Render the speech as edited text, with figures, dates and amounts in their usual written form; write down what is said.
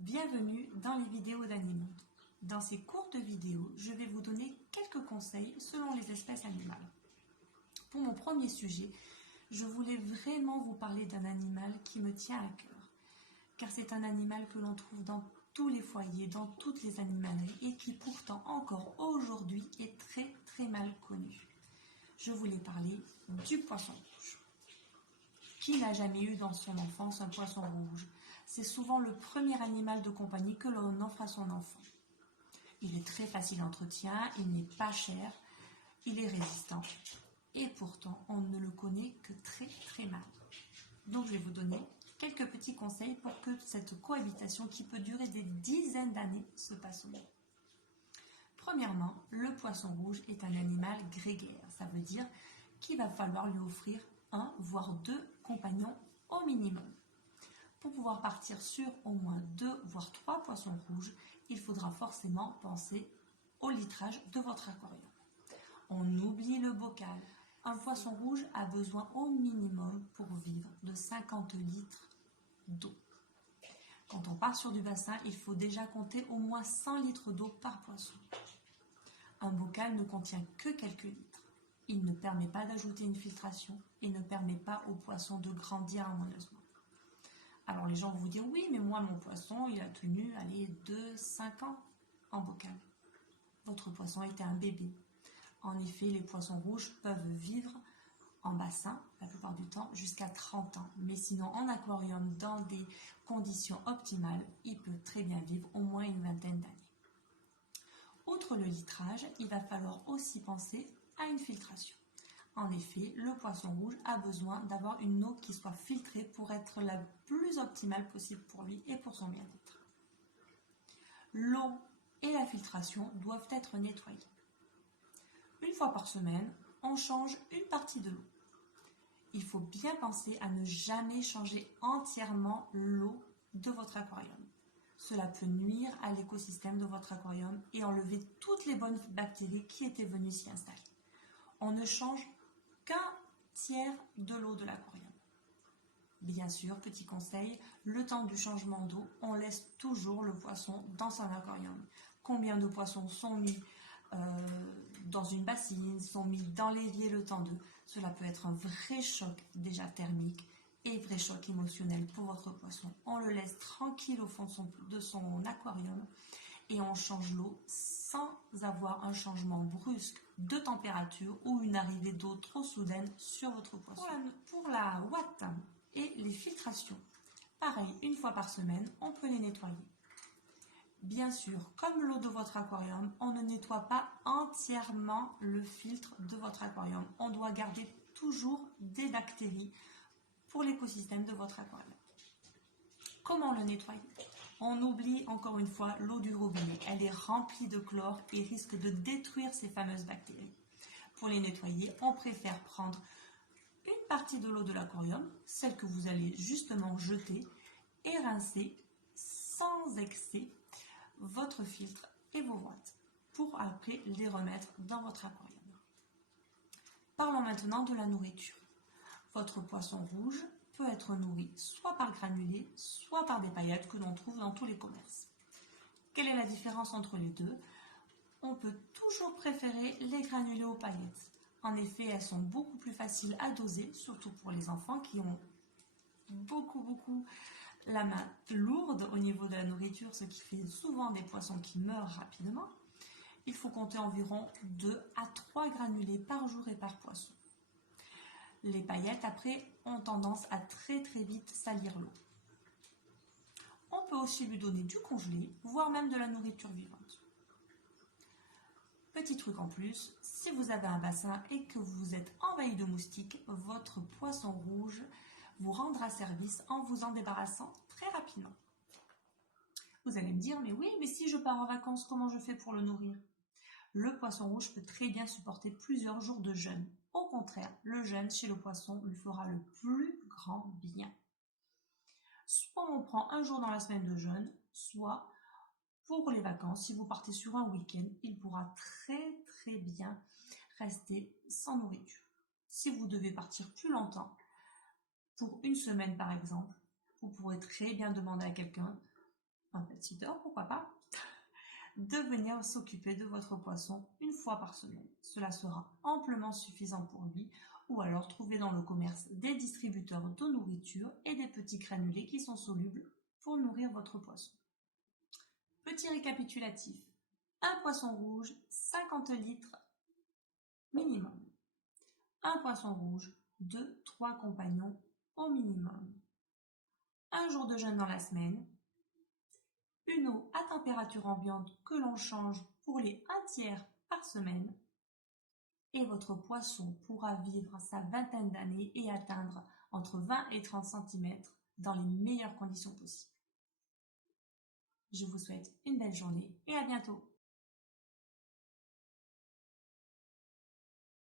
Bienvenue dans les vidéos d'Animood. Dans ces courtes vidéos, je vais vous donner quelques conseils selon les espèces animales. Pour mon premier sujet, je voulais vraiment vous parler d'un animal qui me tient à cœur, car c'est un animal que l'on trouve dans tous les foyers, dans toutes les animaleries et qui pourtant encore aujourd'hui est très mal connu. Je voulais parler du poisson rouge. Qui n'a jamais eu dans son enfance un poisson rouge? C'est souvent le premier animal de compagnie que l'on offre à son enfant. Il est très facile d'entretien, il n'est pas cher, il est résistant et pourtant on ne le connaît que très mal. Donc je vais vous donner quelques petits conseils pour que cette cohabitation qui peut durer des dizaines d'années se passe au mieux. Premièrement, le poisson rouge est un animal grégaire, ça veut dire qu'il va falloir lui offrir un voire deux compagnons au minimum. Pour pouvoir partir sur au moins 2 voire 3 poissons rouges, il faudra forcément penser au litrage de votre aquarium. On oublie le bocal. Un poisson rouge a besoin au minimum pour vivre de 50 litres d'eau. Quand on part sur du bassin, il faut déjà compter au moins 100 litres d'eau par poisson. Un bocal ne contient que quelques litres. Il ne permet pas d'ajouter une filtration et ne permet pas au poisson de grandir harmonieusement. Alors les gens vont vous dire, oui, mais moi, mon poisson, il a tenu, 5 ans en bocal. Votre poisson était un bébé. En effet, les poissons rouges peuvent vivre en bassin, la plupart du temps, jusqu'à 30 ans. Mais sinon, en aquarium, dans des conditions optimales, il peut très bien vivre au moins une vingtaine d'années. Outre le litrage, il va falloir aussi penser à une filtration. En effet, le poisson rouge a besoin d'avoir une eau qui soit filtrée pour être la plus optimale possible pour lui et pour son bien-être. L'eau et la filtration doivent être nettoyées. Une fois par semaine, on change une partie de l'eau. Il faut bien penser à ne jamais changer entièrement l'eau de votre aquarium. Cela peut nuire à l'écosystème de votre aquarium et enlever toutes les bonnes bactéries qui étaient venues s'y installer. On ne change qu'un tiers de l'eau de l'aquarium. Bien sûr, petit conseil, le temps du changement d'eau, on laisse toujours le poisson dans son aquarium. Combien de poissons sont mis dans une bassine, sont mis dans l'évier le temps d'eux? Cela peut être un vrai choc déjà thermique et vrai choc émotionnel pour votre poisson. On le laisse tranquille au fond de son aquarium et on change l'eau sans avoir un changement brusque de température ou une arrivée d'eau trop soudaine sur votre poisson. Pour la ouate et les filtrations, pareil, une fois par semaine, on peut les nettoyer. Bien sûr, comme l'eau de votre aquarium, on ne nettoie pas entièrement le filtre de votre aquarium. On doit garder toujours des bactéries pour l'écosystème de votre aquarium. Comment le nettoyer? On oublie encore une fois l'eau du robinet. Elle est remplie de chlore et risque de détruire ces fameuses bactéries. Pour les nettoyer, on préfère prendre une partie de l'eau de l'aquarium, celle que vous allez justement jeter, et rincer sans excès votre filtre et vos ouates pour après les remettre dans votre aquarium. Parlons maintenant de la nourriture. Votre poisson rouge peut être nourri soit par granulés, soit par des paillettes que l'on trouve dans tous les commerces. Quelle est la différence entre les deux? On peut toujours préférer les granulés aux paillettes. En effet, elles sont beaucoup plus faciles à doser, surtout pour les enfants qui ont beaucoup la main lourde au niveau de la nourriture, ce qui fait souvent des poissons qui meurent rapidement. Il faut compter environ 2 à 3 granulés par jour et par poisson. Les paillettes, après, ont tendance à très vite salir l'eau. On peut aussi lui donner du congelé, voire même de la nourriture vivante. Petit truc en plus, si vous avez un bassin et que vous êtes envahi de moustiques, votre poisson rouge vous rendra service en vous en débarrassant très rapidement. Vous allez me dire, mais oui, mais si je pars en vacances, comment je fais pour le nourrir? Le poisson rouge peut très bien supporter plusieurs jours de jeûne. Au contraire, le jeûne chez le poisson lui fera le plus grand bien. Soit on prend un jour dans la semaine de jeûne, soit pour les vacances, si vous partez sur un week-end, il pourra très bien rester sans nourriture. Si vous devez partir plus longtemps, pour une semaine par exemple, vous pourrez très bien demander à quelqu'un un petit-teur, pourquoi pas, de venir s'occuper de votre poisson une fois par semaine. Cela sera amplement suffisant pour lui, ou alors trouvez dans le commerce des distributeurs de nourriture et des petits granulés qui sont solubles pour nourrir votre poisson. Petit récapitulatif, un poisson rouge, 50 litres minimum. Un poisson rouge, 2-3 compagnons au minimum. Un jour de jeûne dans la semaine. Une eau à température ambiante que l'on change pour les 1/3 par semaine. Et votre poisson pourra vivre sa vingtaine d'années et atteindre entre 20 et 30 cm dans les meilleures conditions possibles. Je vous souhaite une belle journée et à bientôt.